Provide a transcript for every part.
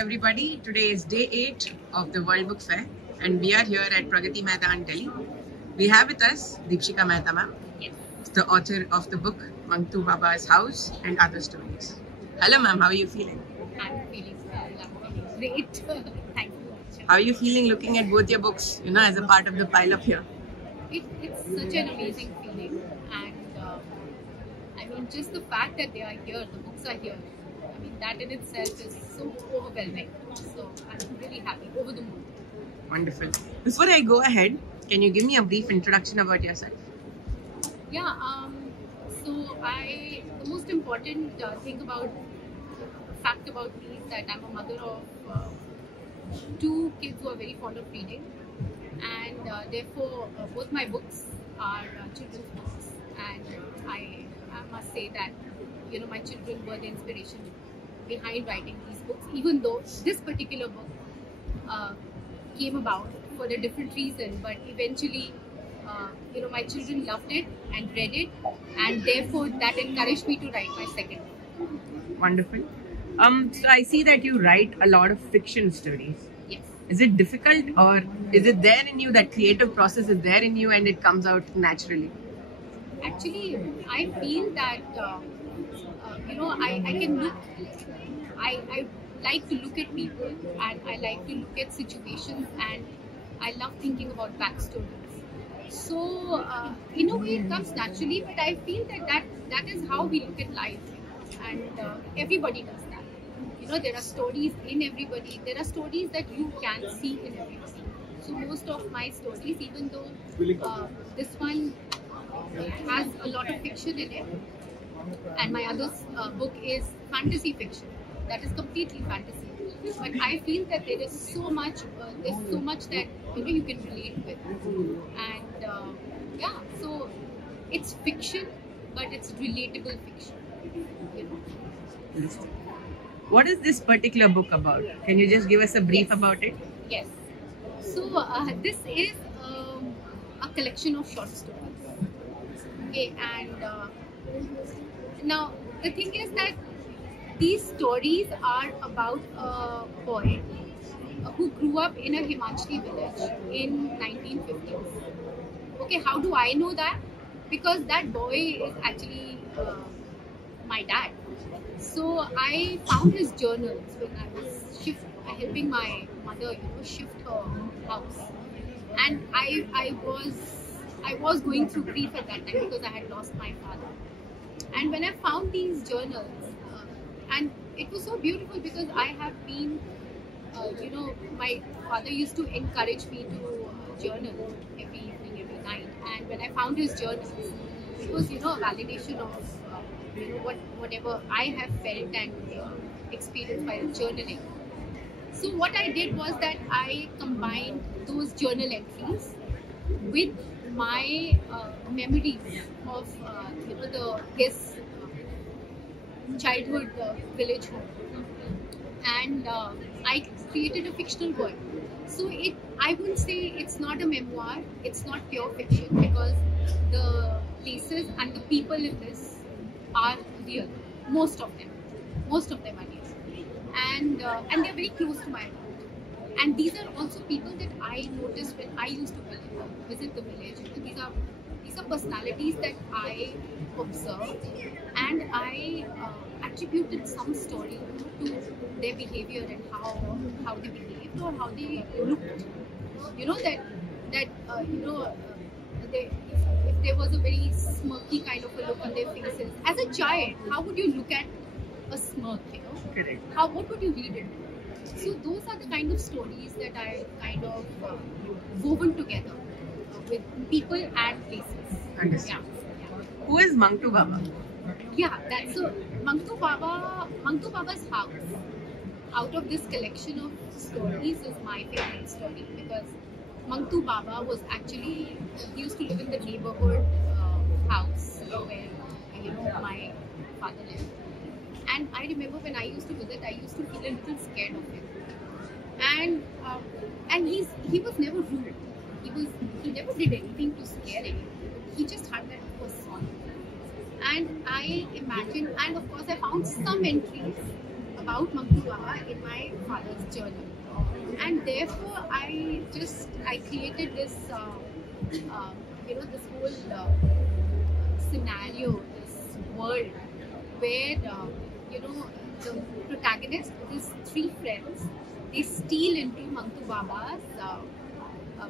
everybody. Today is day 8 of the World Book Fair and we are here at Pragati Maidan, Delhi. We have with us Deepshika Mehta ma'am, the author of the book Mangtu Baba's House and Other Stories. Hello ma'am, how are you feeling? I'm feeling great. Thank you. How are you feeling looking at both your books, as a part of the pile-up here? It's such an amazing feeling, and I mean, just the fact that they are here, the books are here. I mean, that in itself is so overwhelming. So I'm really happy, over the moon. Wonderful. Before I go ahead, can you give me a brief introduction about yourself? Yeah. So the most important fact about me is that I'm a mother of 2 kids who are very fond of reading, and therefore both my books are children's books, and I must say that my children were the inspiration behind writing these books, even though this particular book came about for a different reason, but eventually my children loved it and read it, and therefore that encouraged me to write my second book. Wonderful. So I see that you write a lot of fiction stories. Yes. Is it difficult, or is it there in you, that creative process is there in you and it comes out naturally? Actually, I feel that I can look. I like to look at people, and I like to look at situations, and I love thinking about backstories. So in a way, it comes naturally. But I feel that is how we look at life, and everybody does that. There are stories in everybody. There are stories that you can see in everybody. So most of my stories, even though this one has a lot of fiction in it, and my other book is fantasy fiction. That is completely fantasy. But I feel that there is so much. There's so much that you can relate with, and so it's fiction, but it's relatable fiction. What is this particular book about? Can you just give us a brief about it? Yes. So this is a collection of short stories. Okay, and now the thing is that these stories are about a boy who grew up in a Himachali village in 1950s. Okay, how do I know that? Because that boy is actually my dad. So I found his journals when I was helping my mother, shift her house, and I was going through grief at that time because I had lost my father. And when I found these journals, and it was so beautiful because I have been, my father used to encourage me to journal every evening, every night, and when I found his journals, it was a validation of whatever I have felt and experienced while journaling. So what I did was that I combined those journal entries with my memories of his childhood village home, and I created a fictional world. So I wouldn't say it's not a memoir, it's not pure fiction, because the places and the people in this are real. Most of them are real, and they're very close to my heart. And these are also people that I noticed when I used to visit the village. These are personalities that I observed, and I attributed some story to their behavior and how they behaved or how they looked. If there was a very smirky kind of a look on their faces. As a child, how would you look at a smirk? Correct. What would you read it? So those are the kind of stories that I kind of woven together with people and places. Understood. Yeah. Who is Mangtu Baba? Yeah, that's so Mangtu Baba's house. Out of this collection of stories is my favorite story, because Mangtu Baba was actually, he used to live in the neighborhood house where my father lived. And I remember when I used to visit, I used to feel a little scared of him. And he was never rude. He never did anything to scare anyone. He just had that persona. And I imagined, and of course I found some entries about Mangtu Baba in my father's journey, and therefore I created this this whole scenario, this world where the protagonist, these three friends, they steal into Mangtu Baba's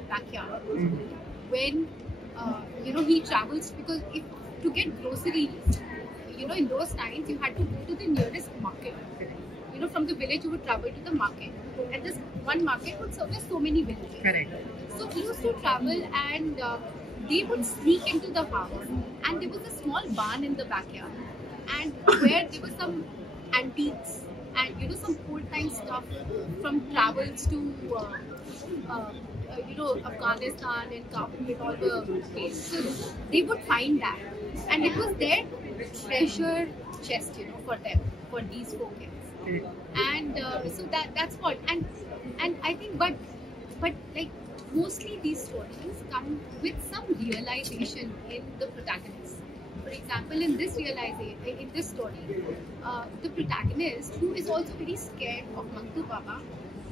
backyard when he travels, because if to get groceries, in those times you had to go to the nearest market. From the village you would travel to the market, and this one market would service so many villages. Correct. So he used to travel, and they would sneak into the house, and there was a small barn in the backyard, and where there were some antiques and some old time stuff from travels to Afghanistan and Kabul and all the places. So they would find that, and it was their treasure chest, for them, for these four kids. And so that's what, and I think, but like mostly these stories come with some realization in the protagonist. For example, in this story, the protagonist, who is also very scared of Mangtu Baba,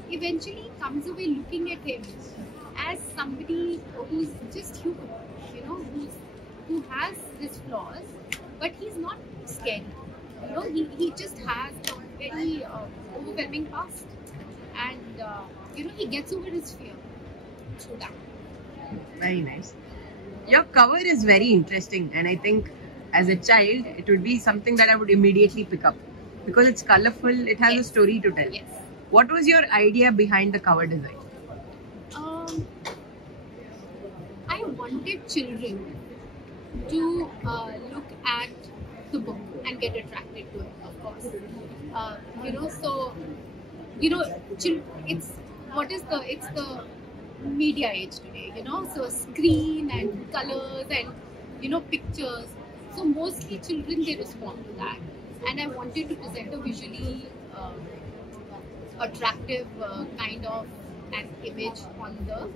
eventually comes away looking at him as somebody who's just human, who has his flaws, but he's not scary. He just has a very overwhelming past, and he gets over his fear through that. Very nice. Your cover is very interesting, and I think as a child it would be something that I would immediately pick up because it's colorful, it has a story to tell. Yes. What was your idea behind the cover design? I wanted children to look at the book and get attracted to it, of course. It's the media age today, so screen and colors and pictures. So mostly children, they respond to that, and I wanted to present a visually attractive kind of an image on the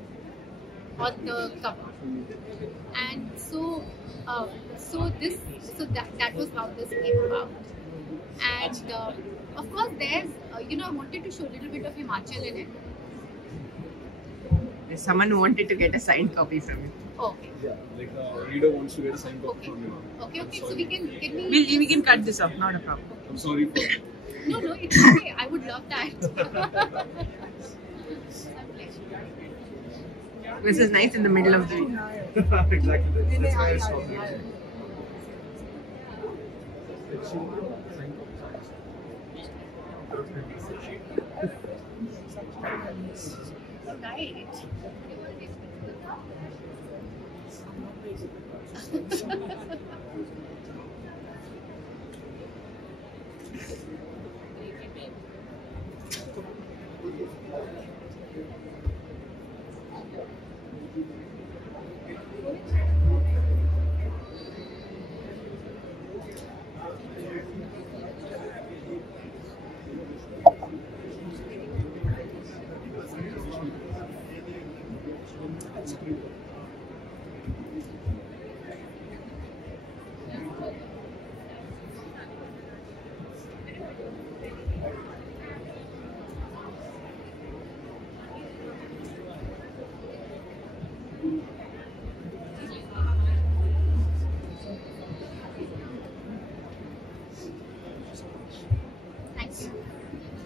cover, and so that was how this came about. And of course, there's I wanted to show a little bit of Himachal in it. There's someone who wanted to get a signed copy from you. Okay. Yeah, like a reader wants to get a signed copy from you. Okay. So we can We can cut this off, not a problem. I'm sorry for No, it's okay. I would love that. This is nice in the middle of the exactly. That's why I saw Right.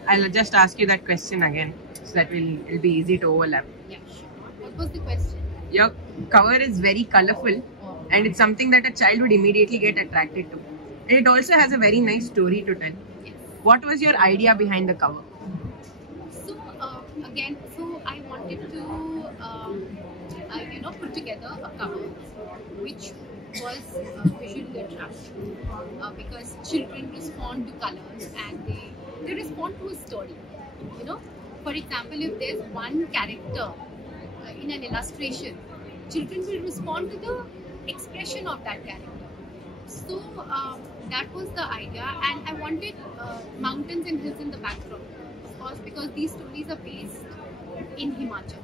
I'll just ask you that question again so that it'll be easy to overlap. Yeah, sure. What was the question? Your cover is very colorful and it's something that a child would immediately get attracted to. And it also has a very nice story to tell. Yes. What was your idea behind the cover? So I wanted to put together a cover which was visually attractive because children respond to colors and they respond to a story. For example, if there's one character in an illustration, children will respond to the expression of that character. So that was the idea, and I wanted mountains and hills in the background, of course, because these stories are based in Himachal.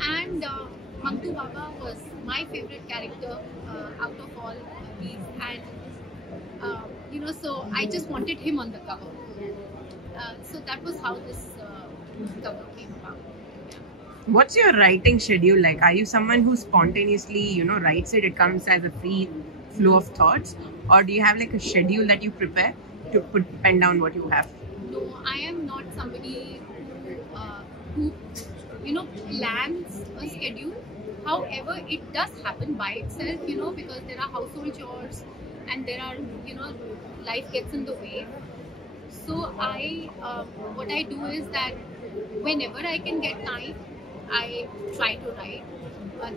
And Mangtu Baba was my favorite character out of all these, and so I just wanted him on the cover. So that was how this cover came about. What's your writing schedule like? Are you someone who spontaneously, writes it? It comes as a free flow of thoughts, or do you have like a schedule that you prepare to pen down what you have? No, I am not somebody who plans a schedule. However, it does happen by itself, because there are household chores and there are, life gets in the way. So what I do is that whenever I can get time, I try to write.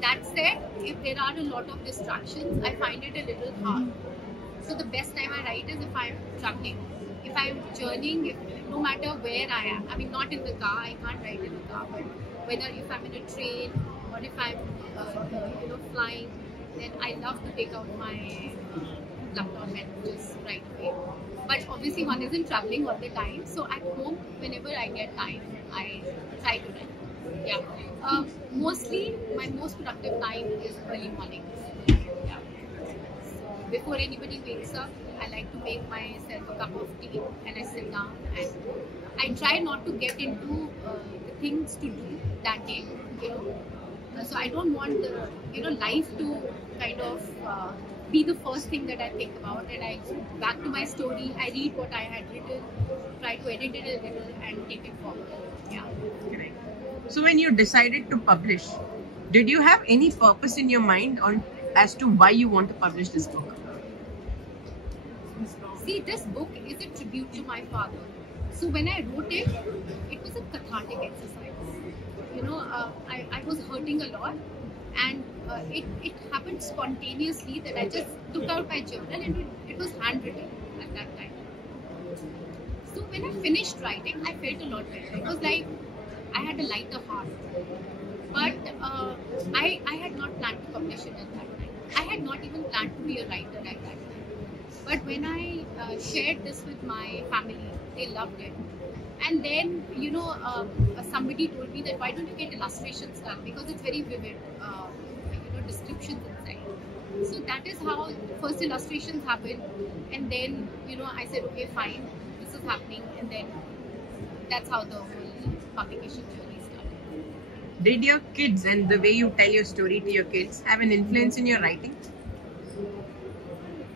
That said, if there are a lot of distractions, I find it a little hard. So the best time I write is if I'm traveling, if I'm journeying, no matter where I am. I mean, not in the car, I can't write in the car, but whether if I'm in a train or if I'm flying, then I love to take out my laptop and just write away. But obviously one isn't traveling all the time, so at home, whenever I get time, I try to write. Yeah. Mostly, my most productive time is early mornings. Yeah. So before anybody wakes up, I like to make myself a cup of tea and I sit down and I try not to get into the things to do that day. So I don't want the life to kind of be the first thing that I think about, and I go back to my story, I read what I had written, try to edit it a little and take it forward. Yeah. Correct. So when you decided to publish, did you have any purpose in your mind as to why you want to publish this book? See, this book is a tribute to my father. So when I wrote it, it was a cathartic exercise. I was hurting a lot, and it happened spontaneously that I just took out my journal and it was handwritten at that time. So when I finished writing, I felt a lot better. It was like I had a lighter heart. But I had not planned to publish it at that time. I had not even planned to be a writer at that time. But when I shared this with my family, they loved it. And then, somebody told me that why don't you get illustrations done, because it's very vivid, descriptions inside. So that is how first illustrations happened. And then, I said, okay, fine, this is happening. And then that's how the whole publication journey started. Did your kids and the way you tell your story to your kids have an influence in your writing?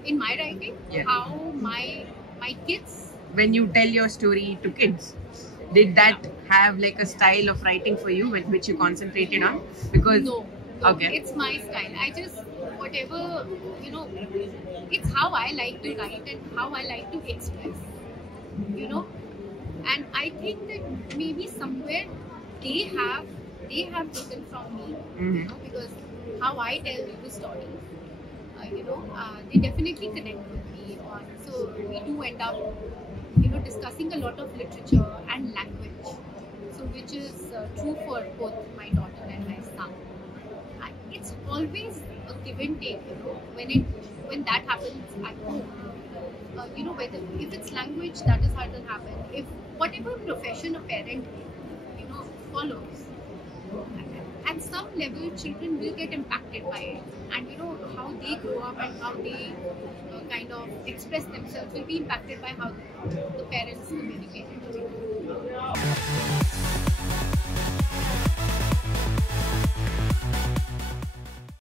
In my writing? Yeah. How my kids... When you tell your story to kids, did that have like a style of writing for you which you concentrated on? Because No, okay, it's my style. I just, whatever, it's how I like to write and how I like to express, and I think that maybe somewhere they have taken from me, because how I tell the story, they definitely connect with me so we do end up discussing a lot of literature and language, so which is true for both my daughter and my son. It's always a give and take, when that happens at home. Whether if it's language, that is how it will happen. If whatever profession a parent follows, at some level children will get impacted by it, and how they grow up and how they kind of express themselves will be impacted by how the parents communicate.